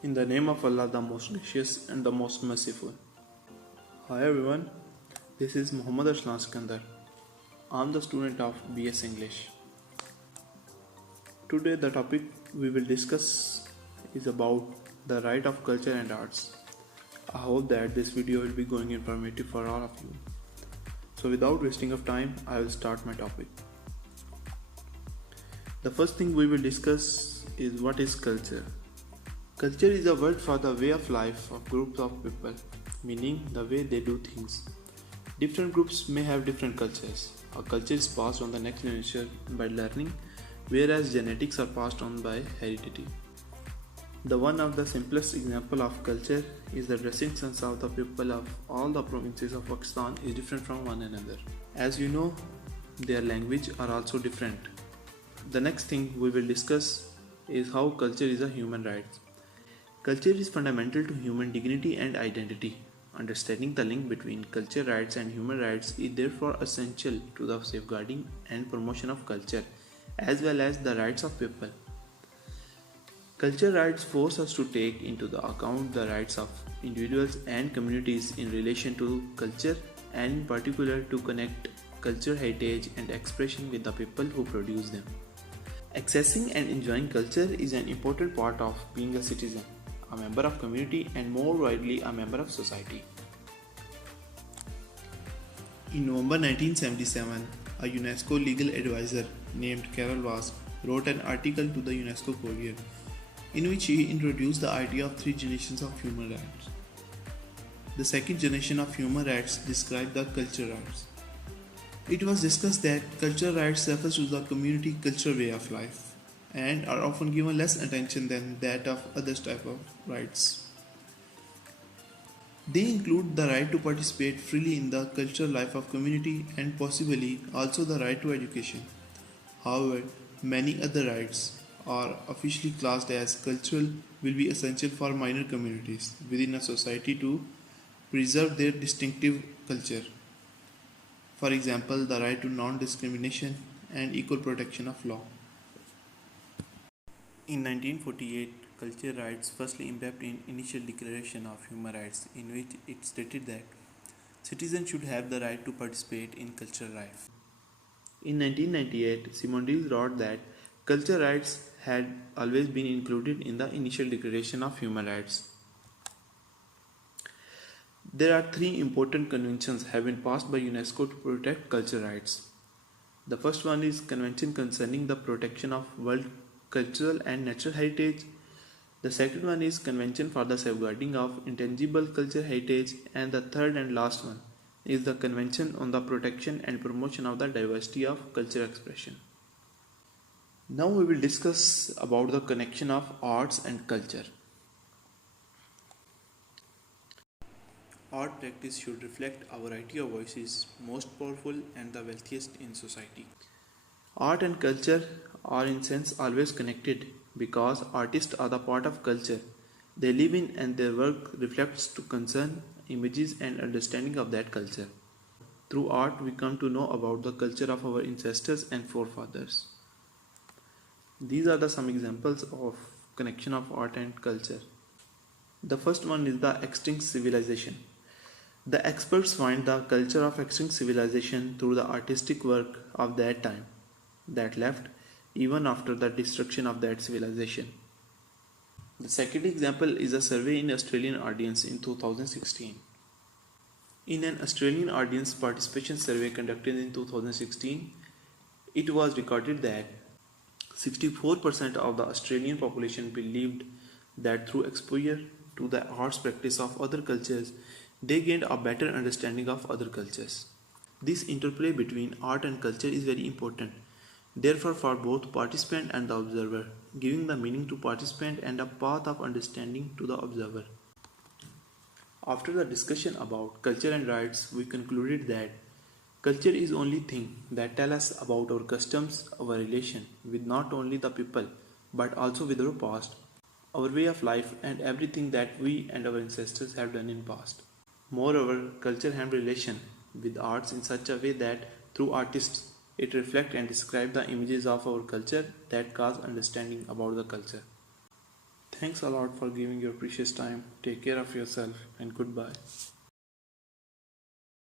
In the name of Allah, the most gracious and the most merciful. Hi everyone, this is Muhammad Arslan Skandar. I'm the student of BS English. Today, the topic we will discuss is about the right of culture and arts. I hope that this video will be going informative for all of you. So, without wasting of time, I will start my topic. The first thing we will discuss is what is culture. Culture is a word for the way of life of groups of people, meaning the way they do things. Different groups may have different cultures. A culture is passed on the next generation by learning, whereas genetics are passed on by heredity. The one of the simplest example of culture is the dressing sense of the people of all the provinces of Pakistan is different from one another. As you know, their language are also different. The next thing we will discuss is how culture is a human right. Culture is fundamental to human dignity and identity. Understanding the link between culture rights and human rights is therefore essential to the safeguarding and promotion of culture as well as the rights of people. Culture rights force us to take into the account the rights of individuals and communities in relation to culture and in particular to connect culture heritage and expression with the people who produce them. Accessing and enjoying culture is an important part of being a citizen, a member of community and more widely a member of society. In November 1977, a UNESCO legal advisor named Carol Vass wrote an article to the UNESCO Courier in which he introduced the idea of three generations of human rights. The second generation of human rights described the cultural rights. It was discussed that cultural rights refers to the community cultural way of life and are often given less attention than that of other type of rights. They include the right to participate freely in the cultural life of community and possibly also the right to education. However, many other rights are officially classed as cultural will be essential for minor communities within a society to preserve their distinctive culture. For example, the right to non-discrimination and equal protection of law. In 1948, culture rights firstly embedded in Initial Declaration of Human Rights in which it stated that citizens should have the right to participate in cultural life. In 1998, Simondis wrote that cultural rights had always been included in the Initial Declaration of Human Rights. There are three important conventions have been passed by UNESCO to protect cultural rights. The first one is Convention concerning the protection of world cultural and natural heritage. The second one is Convention for the safeguarding of intangible cultural heritage, and the third and last one is the Convention on the protection and promotion of the diversity of cultural expression. Now we will discuss about the connection of arts and culture. Art practice should reflect a variety of voices, most powerful and the wealthiest in society. Art and culture are in sense always connected because artists are the part of culture. They live in and their work reflects to concern, images and understanding of that culture. Through art we come to know about the culture of our ancestors and forefathers. These are the some examples of connection of art and culture. The first one is the extinct civilization. The experts find the culture of extinct civilization through the artistic work of that time that left even after the destruction of that civilization. The second example is a survey in Australian audience in 2016. In an Australian audience participation survey conducted in 2016, it was recorded that 64% of the Australian population believed that through exposure to the arts practice of other cultures, they gained a better understanding of other cultures. This interplay between art and culture is very important, therefore for both participant and the observer, giving the meaning to participant and a path of understanding to the observer. After the discussion about culture and rights, we concluded that culture is only thing that tell us about our customs, our relation with not only the people but also with our past, our way of life and everything that we and our ancestors have done in past. Moreover, culture have relation with arts in such a way that through artists it reflect and describe the images of our culture that cause understanding about the culture. Thanks a lot for giving your precious time. Take care of yourself and goodbye.